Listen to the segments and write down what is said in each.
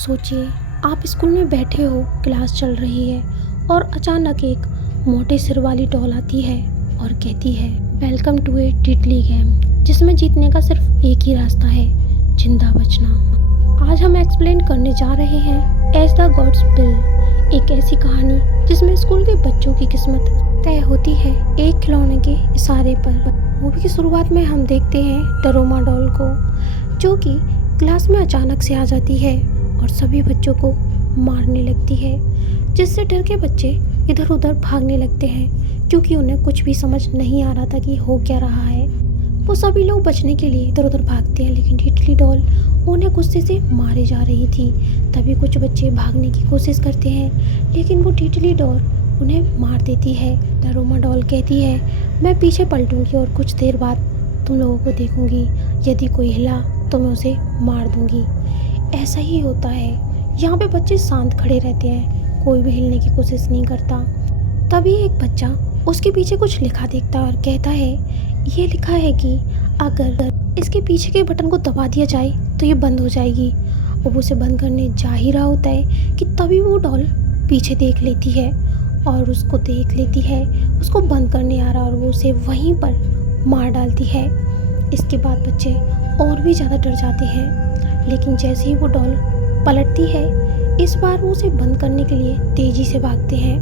सोचिए, आप स्कूल में बैठे हो, क्लास चल रही है और अचानक एक मोटे सिर वाली डॉल आती है और कहती है, welcome to a titli game, जिसमें जीतने का सिर्फ एक ही रास्ता है, जिंदा बचना। आज हम एक्सप्लेन करने जा रहे हैं एज द गॉड्स विल, एक ऐसी कहानी जिसमें स्कूल के बच्चों की किस्मत तय होती है एक खिलौने के इशारे पर। मूवी की शुरुआत में हम देखते हैं डरोमा डॉल को, जो कि क्लास में अचानक से आ जाती है और सभी बच्चों को मारने लगती है, जिससे डर के बच्चे इधर उधर भागने लगते हैं क्योंकि उन्हें कुछ भी समझ नहीं आ रहा था कि हो क्या रहा है। वो सभी लोग बचने के लिए इधर उधर भागते हैं, लेकिन टिटली डॉल उन्हें गुस्से से मारे जा रही थी। तभी कुछ बच्चे भागने की कोशिश करते हैं, लेकिन वो टिटली डॉल उन्हें मार देती है। डरोमा डॉल कहती है, मैं पीछे पलटूंगी और कुछ देर बाद तुम लोगों को देखूंगी, यदि कोई हिला तो मैं उसे मार दूंगी। ऐसा ही होता है, यहाँ पे बच्चे शांत खड़े रहते हैं, कोई भी हिलने की कोशिश नहीं करता। तभी एक बच्चा उसके पीछे कुछ लिखा देखता है और कहता है, ये लिखा है कि अगर इसके पीछे के बटन को दबा दिया जाए तो ये बंद हो जाएगी। वो उसे बंद करने जा ही रहा होता है कि तभी वो डॉल पीछे देख लेती है और उसको देख लेती है, उसको बंद करने आ रहा और वो उसे वहीं पर मार डालती है। इसके बाद बच्चे और भी ज़्यादा डर जाते हैं, लेकिन जैसे ही वो डॉल पलटती है, इस बार वो उसे बंद करने के लिए तेज़ी से भागते हैं।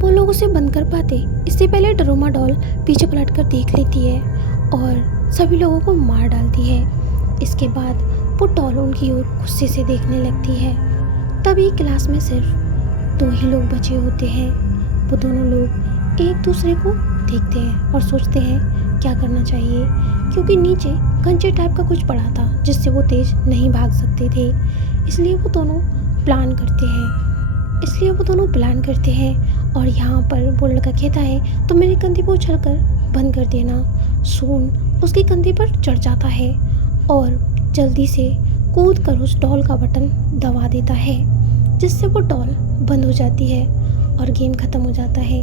वो लोग उसे बंद कर पाते इससे पहले डरोमा डॉल पीछे पलट कर देख लेती है और सभी लोगों को मार डालती है। इसके बाद वो डॉल उनकी ओर गुस्से से देखने लगती है। तभी क्लास में सिर्फ 2 ही लोग बचे होते हैं। वो दोनों लोग एक दूसरे को देखते हैं और सोचते हैं क्या करना चाहिए, क्योंकि नीचे कंचे टाइप का कुछ पड़ा था जिससे वो तेज नहीं भाग सकते थे। इसलिए वो दोनों प्लान करते हैं और यहाँ पर वो लड़का कहता है, तो मेरे कंधे पर उछलकर बंद कर देना। सून उसके कंधे पर चढ़ जाता है और जल्दी से कूद कर उस डॉल का बटन दबा देता है, जिससे वो डॉल बंद हो जाती है और गेम ख़त्म हो जाता है।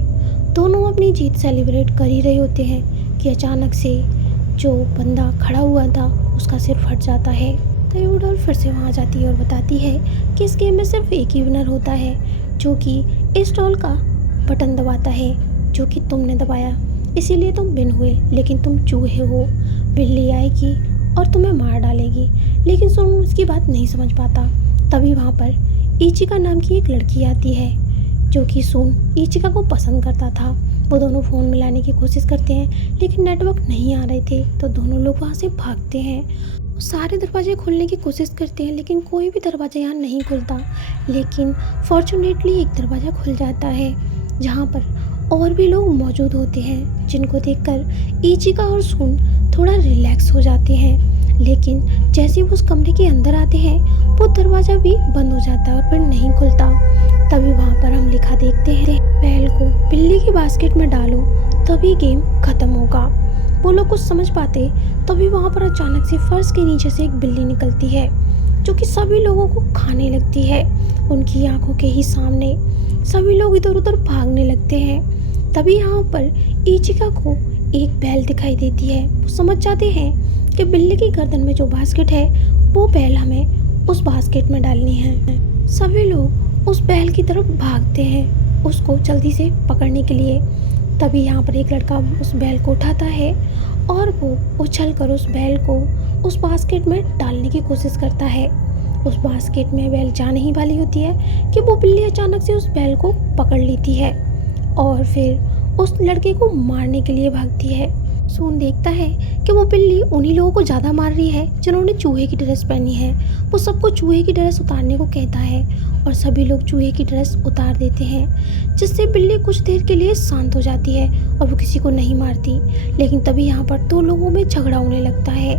दोनों अपनी जीत सेलिब्रेट कर ही रहे होते हैं कि अचानक से जो बंदा खड़ा हुआ था उसका सिर फट जाता है। तभी वो डॉल फिर से वहाँ जाती है और बताती है कि इस गेम में सिर्फ एक ही विनर होता है, जो कि इस डॉल का बटन दबाता है जो कि तुमने दबाया, इसीलिए तुम विन हुए। लेकिन तुम चूहे हो, बिल्ली आएगी और तुम्हें मार डालेगी। लेकिन सुन उसकी बात नहीं समझ पाता। तभी वहाँ पर इचिका नाम की एक लड़की आती है, जो कि सुन इचिका को पसंद करता था। वो दोनों फ़ोन मिलाने की कोशिश करते हैं, लेकिन नेटवर्क नहीं आ रहे थे, तो दोनों लोग वहाँ से भागते हैं। सारे दरवाजे खोलने की कोशिश करते हैं, लेकिन कोई भी दरवाज़ा यहाँ नहीं खुलता। लेकिन फॉर्चुनेटली एक दरवाज़ा खुल जाता है, जहाँ पर और भी लोग मौजूद होते हैं, जिनको देखकर इचिका और सुन थोड़ा रिलैक्स हो जाते हैं। लेकिन जैसे वो उस कमरे के अंदर आते हैं, वो दरवाज़ा भी बंद हो जाता है और फिर नहीं खुलता। तभी वहाँ पर हम लिखा देखते हैं, बैल को बिल्ली की बास्केट में डालो तभी गेम ख़त्म होगा। वो लोग कुछ समझ पाते तभी वहाँ पर अचानक से फर्श के नीचे से एक बिल्ली निकलती है, जो कि सभी लोगों को खाने लगती है। उनकी आंखों के ही सामने सभी लोग इधर उधर भागने लगते हैं। तभी यहाँ पर इचिका को एक बैल दिखाई देती है। वो समझ जाते हैं कि बिल्ली की गर्दन में जो बास्केट है, वो बैल हमें उस बास्केट में डालनी है। सभी लोग उस बैल की तरफ भागते हैं, उसको जल्दी से पकड़ने के लिए। तभी यहाँ पर एक लड़का उस बैल को उठाता है और वो उछल कर उस बैल को उस बास्केट में डालने की कोशिश करता है। उस बास्केट में बैल जाने ही वाली होती है कि वो बिल्ली अचानक से उस बैल को पकड़ लेती है और फिर उस लड़के को मारने के लिए भागती है। सून देखता है कि वो बिल्ली उन्हीं लोगों को ज़्यादा मार रही है जिन्होंने चूहे की ड्रेस पहनी है। वो सबको चूहे की ड्रेस उतारने को कहता है और सभी लोग चूहे की ड्रेस उतार देते हैं, जिससे बिल्ली कुछ देर के लिए शांत हो जाती है और वो किसी को नहीं मारती। लेकिन तभी यहाँ पर 2 लोगों में झगड़ा होने लगता है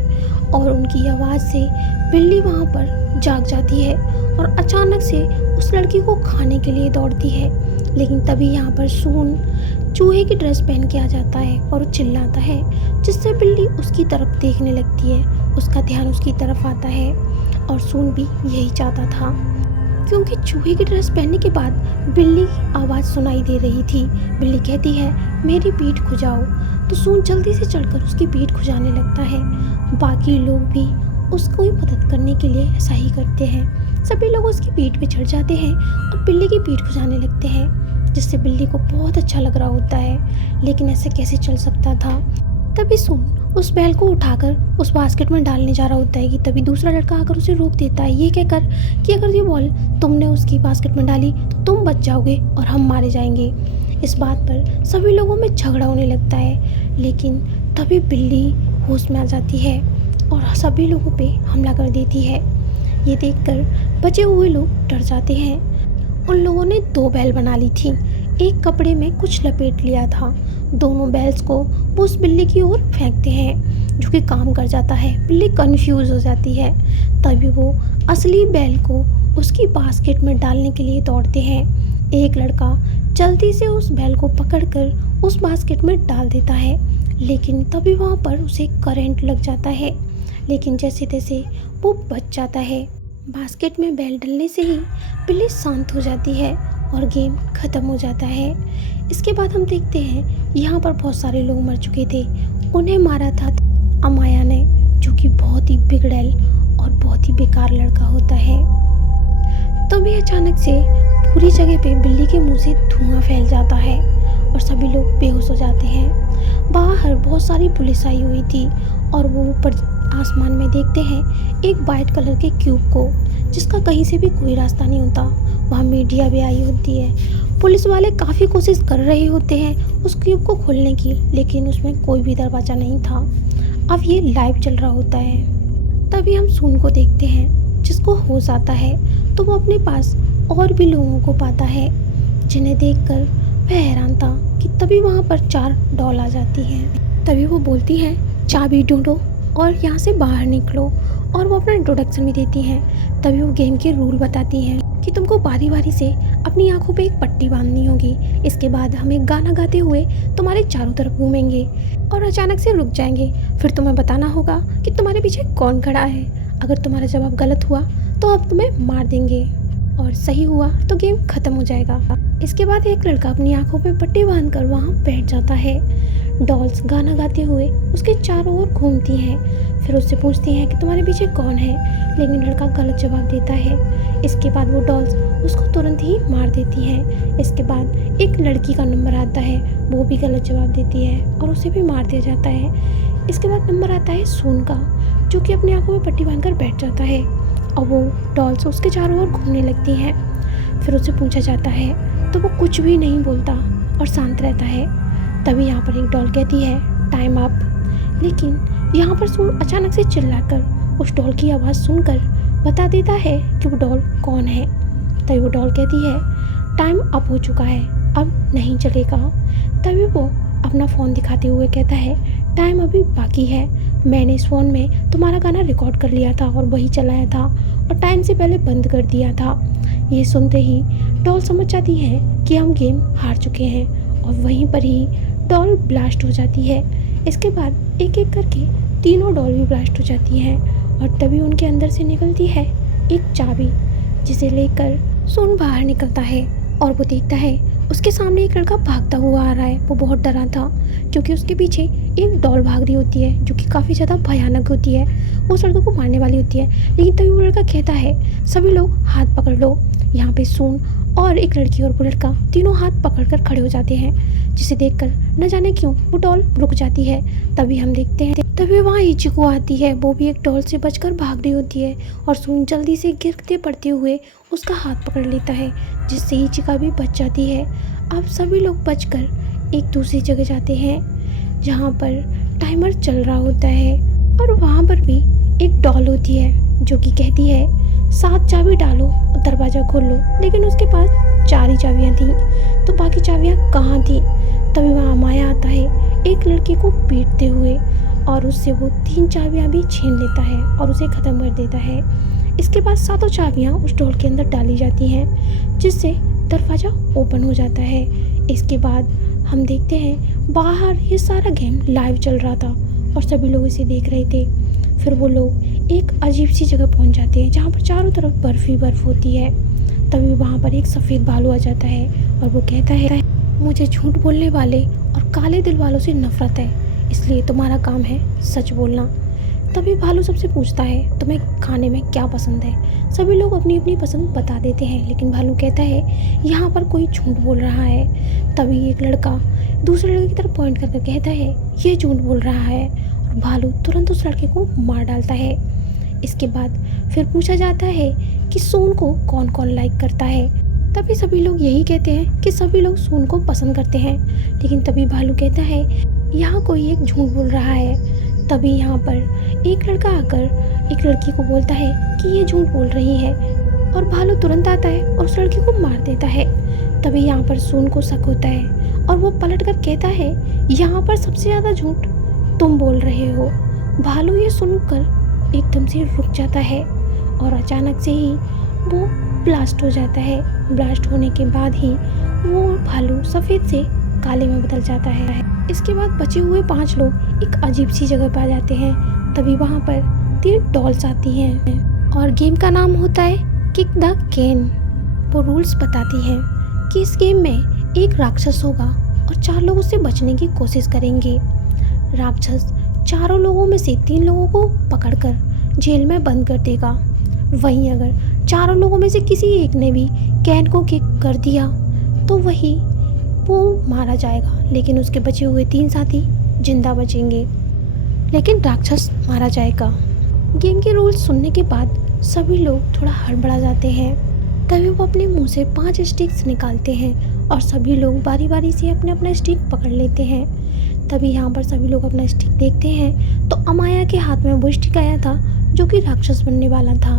और उनकी आवाज़ से बिल्ली वहाँ पर जाग जाती है और अचानक से उस लड़की को खाने के लिए दौड़ती है। लेकिन तभी यहाँ पर सून चूहे की ड्रेस पहन के आ जाता है और वो चिल्लाता है, जिससे बिल्ली उसकी तरफ देखने लगती है। उसका ध्यान उसकी तरफ आता है और सून भी यही चाहता था, क्योंकि चूहे की ड्रेस पहनने के बाद बिल्ली की आवाज़ सुनाई दे रही थी। बिल्ली कहती है, मेरी पीठ खुजाओ। तो सून जल्दी से चढ़कर उसकी पीठ खुजाने लगता है। बाकी लोग भी उसको मदद करने के लिए ऐसा ही करते हैं। सभी लोग उसकी पीठ पे चढ़ जाते हैं और बिल्ली की पीठ खुजाने लगते हैं, जिससे बिल्ली को बहुत अच्छा लग रहा होता है। लेकिन ऐसे कैसे चल सकता था। तभी सुन उस बैल को उठाकर उस बास्केट में डालने जा रहा होता है कि तभी दूसरा लड़का आकर उसे रोक देता है, ये कहकर कि अगर ये बॉल तुमने उसकी बास्केट में डाली तो तुम बच जाओगे और हम मारे जाएंगे। इस बात पर सभी लोगों में झगड़ा होने लगता है। लेकिन तभी बिल्ली होश में आ जाती है और सभी लोगों पे हमला कर देती है। ये देखकर बचे हुए लोग डर जाते हैं। उन लोगों ने 2 बैल बना ली थी, एक कपड़े में कुछ लपेट लिया था। दोनों बैल्स को वो उस बिल्ली की ओर फेंकते हैं, जो कि काम कर जाता है। बिल्ली कंफ्यूज हो जाती है। तभी वो असली बैल को उसकी बास्केट में डालने के लिए दौड़ते हैं। एक लड़का जल्दी से उस बैल को पकड़कर उस बास्केट में डाल देता है, लेकिन तभी वहाँ पर उसे करंट लग जाता है। लेकिन जैसे तैसे वो बच जाता है। बास्केट में बैल डलने से ही बिल्ली शांत हो जाती है और गेम ख़त्म हो जाता है। इसके बाद हम देखते हैं यहाँ पर बहुत सारे लोग मर चुके थे। उन्हें मारा था अमाया ने, जो कि बहुत ही बिगड़ैल और बहुत ही बेकार लड़का होता है। तभी अचानक से पूरी जगह पे बिल्ली के मुंह से धुआं फैल जाता है और सभी लोग बेहोश हो जाते हैं। बाहर बहुत सारी पुलिस आई हुई थी और वो ऊपर आसमान में देखते हैं एक वाइट कलर के क्यूब को, जिसका कहीं से भी कोई रास्ता नहीं होता। वहाँ मीडिया भी आई होती है। पुलिस वाले काफ़ी कोशिश कर रहे होते हैं उस क्यूब को खोलने की, लेकिन उसमें कोई भी दरवाज़ा नहीं था। अब ये लाइव चल रहा होता है। तभी हम सून को देखते हैं, जिसको होश आता है तो वो अपने पास और भी लोगों को पाता है, जिन्हें देखकर वह हैरान था कि तभी वहाँ पर 4 डॉल आ जाती हैं। तभी वो बोलती है चाबी ढूंढो और यहाँ से बाहर निकलो, और वो अपना इंट्रोडक्शन भी देती हैं। तभी वो गेम के रूल बताती हैं कि तुमको बारी बारी से अपनी आंखों पे एक पट्टी बांधनी होगी। इसके बाद हम एक गाना गाते हुए तुम्हारे चारों तरफ घूमेंगे और अचानक से रुक जाएंगे। फिर तुम्हें बताना होगा कि तुम्हारे पीछे कौन खड़ा है। अगर तुम्हारा जवाब गलत हुआ तो अब तुम्हें मार देंगे, और सही हुआ तो गेम ख़त्म हो जाएगा। इसके बाद एक लड़का अपनी आंखों पे पट्टी बांधकर वहाँ बैठ जाता है। डॉल्स गाना गाते हुए उसके चारों ओर घूमती हैं। फिर उससे पूछती हैं कि तुम्हारे पीछे कौन है, लेकिन लड़का गलत जवाब देता है। इसके बाद वो डॉल्स उसको तुरंत ही मार देती हैं। इसके बाद एक लड़की का नंबर आता है, वो भी गलत जवाब देती है और उसे भी मार दिया जाता है। इसके बाद नंबर आता है सून का, जो कि अपनी आंखों में पट्टी बांधकर बैठ जाता है और वो डॉल्स उसके चारों ओर घूमने लगती हैं। फिर उससे पूछा जाता है तो वो कुछ भी नहीं बोलता और शांत रहता है। तभी यहाँ पर एक डॉल कहती है टाइम अप, लेकिन यहाँ पर सून अचानक से चिल्लाकर उस डॉल की आवाज़ सुनकर बता देता है कि वो डॉल कौन है। तभी वो डॉल कहती है टाइम अप हो चुका है, अब नहीं चलेगा। तभी वो अपना फ़ोन दिखाते हुए कहता है टाइम अभी बाकी है, मैंने इस फ़ोन में तुम्हारा गाना रिकॉर्ड कर लिया था और वही चलाया था और टाइम से पहले बंद कर दिया था। ये सुनते ही डॉल समझ जाती है कि हम गेम हार चुके हैं और वहीं पर ही डॉल ब्लास्ट हो जाती है। इसके बाद एक एक करके तीनों डॉल भी ब्लास्ट हो जाती हैं और तभी उनके अंदर से निकलती है एक चाबी, जिसे लेकर सून बाहर निकलता है और वो देखता है उसके सामने एक लड़का भागता हुआ आ रहा है। वो बहुत डरा था क्योंकि उसके पीछे एक डॉल भाग रही होती है, जो कि काफ़ी ज़्यादा भयानक होती है। वो उस लड़के को मारने वाली होती है, लेकिन तभी वो लड़का कहता है सभी लोग हाथ पकड़ लो। यहाँ पे सून और एक लड़की और वो लड़का तीनों हाथ पकड़कर खड़े हो जाते हैं, जिसे देखकर न जाने क्यों वो डॉल रुक जाती है। तभी हम देखते हैं तभी वहाँ इचिको आती है। वो भी एक डॉल से बचकर भाग रही होती है और सून जल्दी से गिरते पड़ते हुए उसका हाथ पकड़ लेता है, जिससे इचिका भी बच जाती है। अब सभी लोग बचकर एक दूसरी जगह जाते हैं जहाँ पर टाइमर चल रहा होता है और वहाँ पर भी एक डॉल होती है जो कि कहती है 7 चाबी डालो और दरवाज़ा खोल लो, लेकिन उसके पास 4 ही चाबियाँ थीं, तो बाकी चाबियाँ कहाँ थीं। तभी वहाँ माया आता है एक लड़के को पीटते हुए और उससे वो 3 चाबियाँ भी छीन लेता है और उसे ख़त्म कर देता है। इसके बाद 7 चाबियाँ उस डॉल के अंदर डाली जाती हैं, जिससे दरवाज़ा ओपन हो जाता है। इसके बाद हम देखते हैं बाहर ये सारा गेम लाइव चल रहा था और सभी लोग इसे देख रहे थे। फिर वो लोग एक अजीब सी जगह पहुंच जाते हैं जहाँ पर चारों तरफ बर्फ़ ही बर्फ़ होती है। तभी वहाँ पर एक सफ़ेद भालू आ जाता है और वो कहता है मुझे झूठ बोलने वाले और काले दिल वालों से नफ़रत है, इसलिए तुम्हारा काम है सच बोलना। तभी भालू सबसे पूछता है तुम्हें खाने में क्या पसंद है। सभी लोग अपनी अपनी पसंद बता देते हैं, लेकिन भालू कहता है यहाँ पर कोई झूठ बोल रहा है। तभी एक लड़का दूसरे लड़के की तरफ पॉइंट करके कहता है ये झूठ बोल रहा है, और भालू तुरंत उस लड़के को मार डालता है। इसके बाद फिर पूछा जाता है कि सून को कौन कौन लाइक करता है। तभी सभी लोग यही कहते हैं कि सभी लोग सून को पसंद करते हैं, लेकिन तभी भालू कहता है यहाँ कोई एक झूठ बोल रहा है। तभी यहाँ पर एक लड़का आकर एक लड़की को बोलता है कि ये झूठ बोल रही है, और भालू तुरंत आता है और उस लड़की को मार देता है। तभी यहाँ पर सून को शक होता है और वो पलट कर कहता है यहाँ पर सबसे ज़्यादा झूठ तुम बोल रहे हो। भालू ये सुनकर एकदम से रुक जाता है और अचानक से ही वो ब्लास्ट हो जाता है। ब्लास्ट होने के बाद ही वो भालू सफ़ेद से काले में बदल जाता है। इसके बाद बचे हुए 5 लोग एक अजीब सी जगह पर आ जाते हैं। तभी वहाँ पर 3 डॉल्स आती हैं और गेम का नाम होता है किक द कैन। वो रूल्स बताती हैं कि इस गेम में एक राक्षस होगा और 4 लोग उससे बचने की कोशिश करेंगे। राक्षस चारों लोगों में से 3 लोगों को पकड़कर जेल में बंद कर देगा। वहीं अगर चारों लोगों में से किसी एक ने भी कैन को किक कर दिया तो वही वो मारा जाएगा, लेकिन उसके बचे हुए 3 साथी जिंदा बचेंगे, लेकिन राक्षस मारा जाएगा। गेम के रूल्स सुनने के बाद सभी लोग थोड़ा हड़बड़ा जाते हैं। तभी वो अपने मुंह से 5 स्टिक्स निकालते हैं और सभी लोग बारी बारी से अपने अपना स्टिक पकड़ लेते हैं। तभी यहाँ पर सभी लोग अपना स्टिक देखते हैं तो अमाया के हाथ में वो स्टिक आया था जो कि राक्षस बनने वाला था।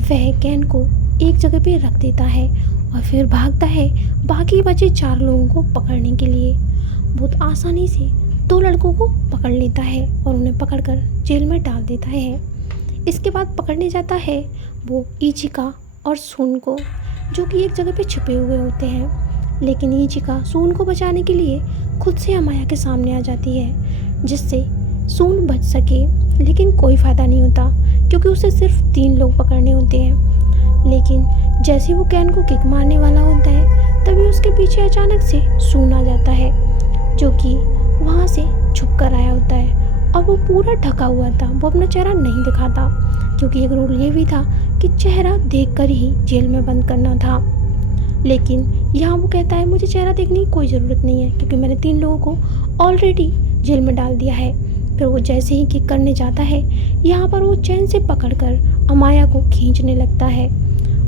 वह कैन को एक जगह पे रख देता है और फिर भागता है बाकी बचे 4 लोगों को पकड़ने के लिए। बहुत आसानी से 2 लड़कों को पकड़ लेता है और उन्हें पकड़कर जेल में डाल देता है। इसके बाद पकड़ने जाता है वो इचिका और सून को, जो कि एक जगह पे छिपे हुए होते हैं। लेकिन इचिका सून को बचाने के लिए खुद से अमाया के सामने आ जाती है जिससे सून बच सके, लेकिन कोई फ़ायदा नहीं होता क्योंकि उसे सिर्फ 3 लोग पकड़ने होते हैं। लेकिन जैसे वो कैन को किक मारने वाला होता है तभी उसके पीछे अचानक से सून आ जाता है जो कि वहाँ से छुप कर आया होता है और वो पूरा ढका हुआ था। वो अपना चेहरा नहीं दिखाता क्योंकि एक रूल ये भी था कि चेहरा देखकर ही जेल में बंद करना था। लेकिन यहाँ वो कहता है मुझे चेहरा देखने की कोई ज़रूरत नहीं है क्योंकि मैंने 3 लोगों को ऑलरेडी जेल में डाल दिया है। फिर वो जैसे ही किक करने जाता है यहाँ पर वो चैन से पकड़कर अमाया को खींचने लगता है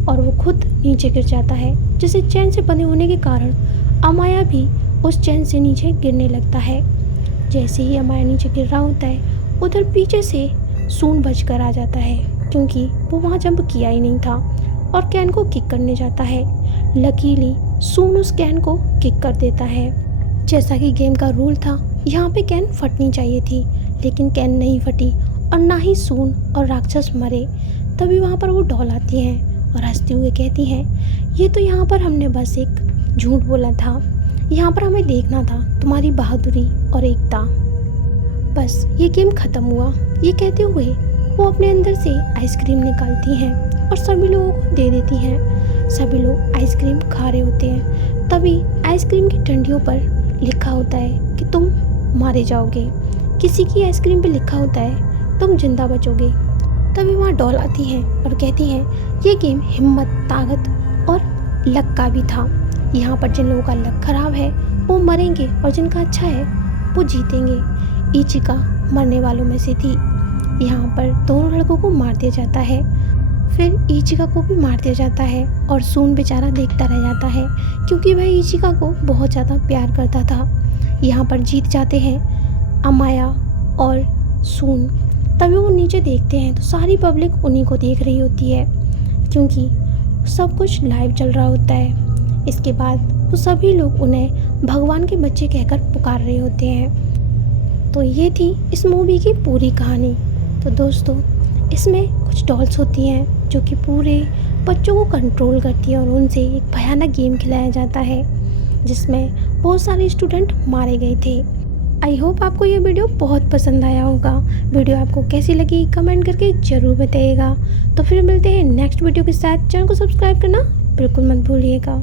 और वो खुद नीचे गिर जाता है, जिसे चैन से बंधे होने के कारण अमाया भी उस चैन से नीचे गिरने लगता है। जैसे ही अमाया नीचे गिर रहा होता है उधर पीछे से सून बचकर आ जाता है क्योंकि वो वहाँ जंप किया ही नहीं था और कैन को किक करने जाता है। लकीली सून उस कैन को किक कर देता है। जैसा कि गेम का रूल था यहाँ पे कैन फटनी चाहिए थी, लेकिन कैन नहीं फटी और ना ही सून और राक्षस मरे। तभी वहाँ पर वो डॉल आती हैं और हंसते हुए कहती हैं ये तो यहाँ पर हमने बस एक झूठ बोला था, यहाँ पर हमें देखना था तुम्हारी बहादुरी और एकता। बस ये गेम ख़त्म हुआ। ये कहते हुए वो अपने अंदर से आइसक्रीम निकालती हैं और सभी लोगों को दे देती हैं। सभी लोग आइसक्रीम खा रहे होते हैं। तभी आइसक्रीम की डंडियों पर लिखा होता है कि तुम मारे जाओगे, किसी की आइसक्रीम पे लिखा होता है तुम जिंदा बचोगे। तभी वहाँ डॉल आती हैं और कहती हैं ये गेम हिम्मत, ताकत और लक का भी था। यहाँ पर जिन लोगों का लक खराब है वो मरेंगे और जिनका अच्छा है वो जीतेंगे। इचिका मरने वालों में से थी। यहाँ पर दोनों लड़कों को मार दिया जाता है, फिर इचिका को भी मार दिया जाता है और सून बेचारा देखता रह जाता है क्योंकि वह इचिका को बहुत ज़्यादा प्यार करता था। यहाँ पर जीत जाते हैं अमाया और सून। तभी वो नीचे देखते हैं तो सारी पब्लिक उन्हीं को देख रही होती है क्योंकि सब कुछ लाइव चल रहा होता है। इसके बाद वो सभी लोग उन्हें भगवान के बच्चे कहकर पुकार रहे होते हैं। तो ये थी इस मूवी की पूरी कहानी। तो दोस्तों इसमें कुछ डॉल्स होती हैं जो कि पूरे बच्चों को कंट्रोल करती है और उनसे एक भयानक गेम खिलाया जाता है जिसमें बहुत सारे स्टूडेंट मारे गए थे। आई होप आपको ये वीडियो बहुत पसंद आया होगा। वीडियो आपको कैसी लगी कमेंट करके ज़रूर बताइएगा। तो फिर मिलते हैं नेक्स्ट वीडियो के साथ। चैनल को सब्सक्राइब करना बिल्कुल मत भूलिएगा।